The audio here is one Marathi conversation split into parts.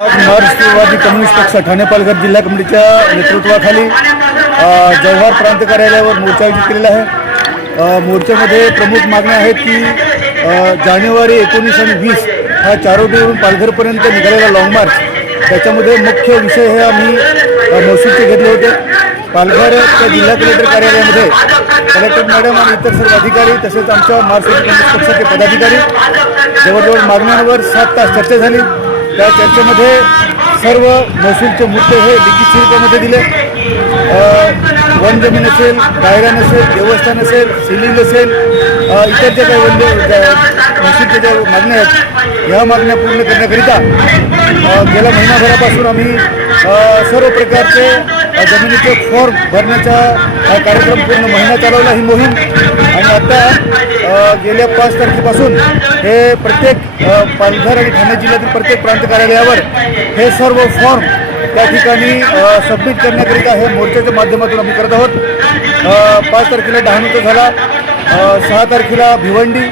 मार्क्सवादी कम्युनिस्ट पक्ष ठाणे पालघर जिल्हा कमिटीच्या नेतृत्वाखाली जव्हार प्रांत कार्यालयावर मोर्चा आयोजित केलेला आहे। मोर्चामध्ये प्रमुख मागण्या आहेत की जानेवारी 19 आणि 20 हा चारोटीवरून पालघरपर्यंत निघालेला लाँग मार्च, त्याच्यामध्ये मुख्य विषय हे आम्ही महसूलचे घेतले होते। पालघरच्या जिल्हा कलेक्टर कार्यालयामध्ये कलेक्टर मॅडम आणि इतर सर्व अधिकारी तसेच आमच्या मार्क्सवादी कम्युनिस्ट पक्षाचे पदाधिकारी जवळजवळ मागण्यांवर 7 तास चर्चा झाली। त्या चर्चेमध्ये सर्व महसूलचे मुद्दे हे लिखित स्वरूपामध्ये दिले। वन जमीन असेल, दायरा नसेल, देवस्थान असेल, सिलिंग असेल, इतर जे काही महसूलच्या ज्या मागण्या आहेत ह्या मागण्या पूर्ण करण्याकरिता गेल्या महिनाभरापासून आम्ही सर्व प्रकारचे जमिनीचे फॉर्म भरण्याचा हा कार्यक्रम पूर्ण महिना चालवला ही मोहीम। आणि आता गेल्या 5 तारखेपासून हे प्रत्येक पालघर आणि ठाणे जिल्ह्यातील प्रत्येक प्रांत कार्यालयावर हे सर्व फॉर्म त्या ठिकाणी सबमिट करण्याकरिता हे मोर्चाच्या माध्यमातून आम्ही करत आहोत। 5 तारखेला डहाणूचा झाला, 6 तारखेला भिवंडी,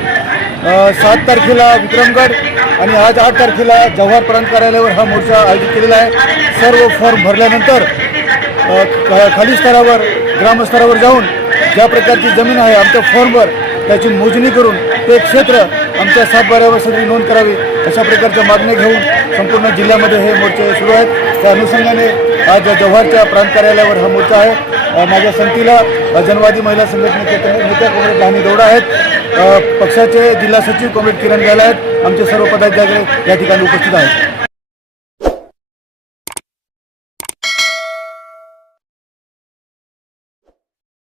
7 तारखेला विक्रमगड आणि आज 8 तारखेला जव्हार प्रांत कार्यालयावर हा मोर्चा आयोजित केलेला आहे। सर्व फॉर्म भरल्यानंतर खाली स्तरावर ग्रामस्तरावर जाऊन ज्या प्रकारची जमीन आहे आमच्या फॉर्मवर त्याची मोजणी करून ते क्षेत्र आमच्या सातबाऱ्यावर सगळी नोंद करावी अशा प्रकारच्या मागण्या घेऊन संपूर्ण जिल्ह्यामध्ये हे मोर्चे सुरू आहेत। त्या अनुषंगाने आज जव्हारच्या प्रांत कार्यालयावर हा मोर्चा आहे। माझ्या संगतीला जनवादी महिला संघटनेचे नेते कॉम्रेड लहानी गौडा आहेत, पक्षाचे जिल्हा सचिव कॉम्रेड किरण गायला आहेत, आमचे सर्व पदाधिकारी या ठिकाणी उपस्थित आहेत।